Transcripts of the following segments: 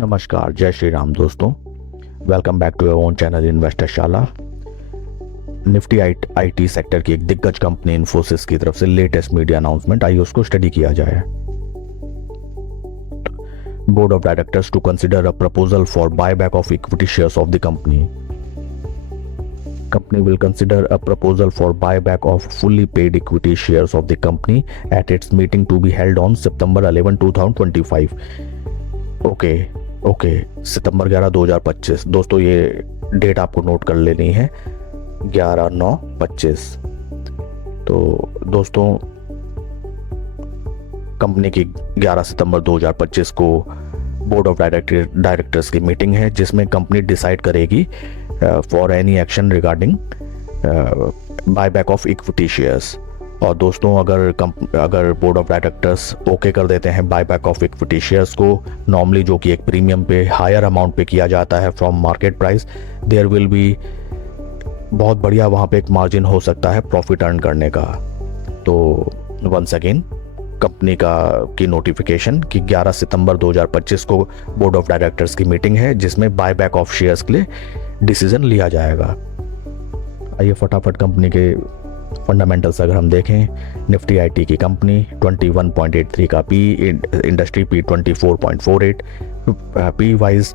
नमस्कार, जय श्री राम दोस्तों। Welcome back to your own channel investor Shala. Nifty IT sector की एक दिग्गज कंपनी इन्फोसिस की तरफ से लेटेस्ट मीडिया अनाउंसमेंट, आइए उसको स्टडी किया जाए। Board of directors to consider a proposal for buyback of equity shares of the company. Company will consider a proposal for buyback of fully paid equity shares of the company at its meeting to be held on September 11, 2025. Okay, सितंबर 11, 2025। दोस्तों ये date आपको note कर लेनी है, 11/9/25। तो दोस्तों company की 11 सितंबर 2025 को बोर्ड ऑफ डायरेक्टर्स की मीटिंग है, जिसमें कंपनी डिसाइड करेगी for any action regarding buyback of equity shares. और दोस्तों अगर बोर्ड ऑफ डायरेक्टर्स ओके कर देते हैं बायबैक ऑफ इक्विटी शेयर्स को, नॉर्मली जो कि एक प्रीमियम पे हायर अमाउंट पे किया जाता है from market price, there will be बहुत बढ़िया वहाँ पे एक मार्जिन हो सकता है प्रॉफिट अर्न करने का। तो वंस अगेन कंपनी की नोटिफिकेशन कि 11 सितंबर 2025 को बोर्ड ऑफ डायरेक्टर्स की मीटिंग है, जिसमें बायबैक ऑफ शेयर्स के लिए डिसीजन लिया जाएगा। आइए फटाफट कंपनी के फंडामेंटल्स अगर हम देखें, निफ्टी आईटी की कंपनी 21.83 का P, industry P 24.48, P wise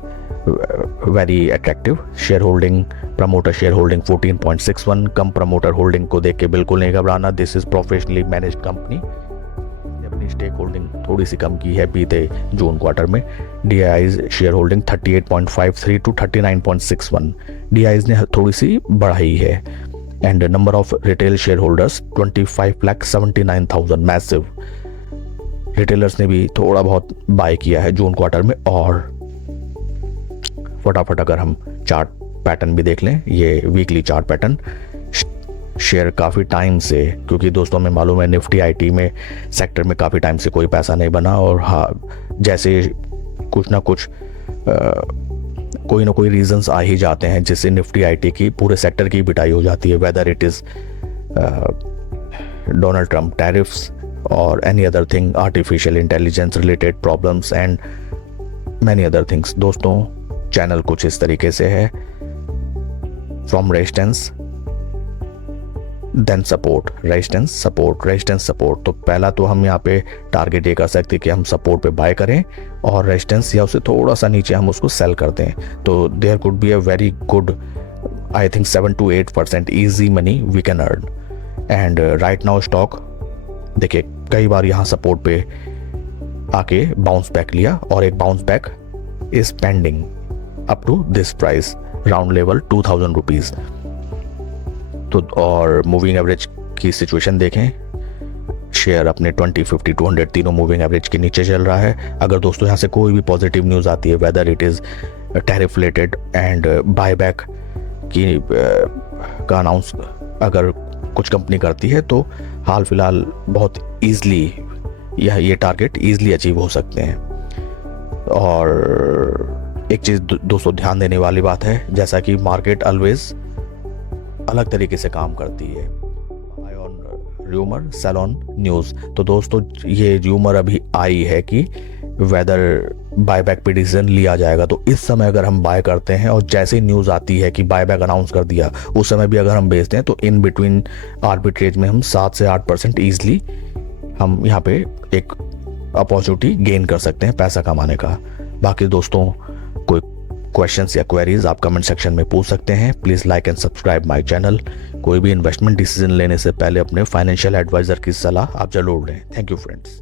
very attractive. Share holding, promoter share holding 14.61, कम प्रमोटर होल्डिंग को देख के बिल्कुल नहीं घबराना। This is professionally managed company. अपनी स्टेक होल्डिंग थोड़ी सी कम की है बीते जून क्वार्टर में। DIIs share holding 38.53 to 39.61, DIIs ने थोड़ी सी बढ़ाई है। And number of retail share holders 25,79,000, massive. Retailers ने भी थोड़ा बहुत बाय किया है जून क्वार्टर में। और फटाफट अगर हम चार्ट पैटर्न भी देख लें, ये वीकली चार्ट पैटर्न, शेयर काफ़ी टाइम से, क्योंकि दोस्तों हमें मालूम है निफ्टी आईटी में सेक्टर में काफ़ी टाइम से कोई पैसा नहीं बना, और हाँ जैसे कुछ ना कुछ कोई ना कोई रीजंस आ ही जाते हैं जिससे निफ्टी आईटी की पूरे सेक्टर की पिटाई हो जाती है, whether it is Donald Trump tariffs और any other thing, artificial intelligence related problems and many other things. दोस्तों चैनल कुछ इस तरीके से है, from resistance then support, resistance support. तो पहला तो हम यहाँ पे टारगेट ये कर सकते हैं कि हम सपोर्ट पे बाय करें और रेजिस्टेंस या उससे थोड़ा सा नीचे हम उसको सेल कर दें। तो there could be a very good, I think 7 to 8% easy money we can earn. And right now stock देखिए कई बार यहाँ सपोर्ट पे आके बाउंस बैक लिया, और एक bounce back is pending up to this price, round level 2000 rupees. तो और मूविंग एवरेज की सिचुएशन देखें, शेयर अपने 20, 50, 200 तीनों मूविंग एवरेज के नीचे चल रहा है। अगर दोस्तों यहाँ से कोई भी पॉजिटिव न्यूज़ आती है, whether it is tariff related and buyback की का अनाउंस अगर कुछ कंपनी करती है, तो हाल फिलहाल बहुत ईजली ये टारगेट ईजली अचीव हो सकते हैं। और एक चीज़ दोस्तों ध्यान देने वाली बात है, जैसा कि मार्केट ऑलवेज अलग तरीके से काम करती है, buy on rumour sell on news. तो दोस्तों ये र्यूमर अभी आई है कि वेदर बायबैक पे डिसीजन लिया जाएगा, तो इस समय अगर हम बाय करते हैं और जैसे ही न्यूज़ आती है कि बायबैक अनाउंस कर दिया, उस समय भी अगर हम बेचते हैं, तो इन बिटवीन आर्बिट्रेज में हम 7 से 8% ईजिली हम यहाँ पे एक अपॉर्चुनिटी गेन कर सकते हैं पैसा कमाने का। बाकी दोस्तों कोई क्वेश्चंस या क्वेरीज आप कमेंट सेक्शन में पूछ सकते हैं। Please like and subscribe my channel. कोई भी इन्वेस्टमेंट डिसीजन लेने से पहले अपने फाइनेंशियल एडवाइजर की सलाह आप जरूर लें। Thank you friends.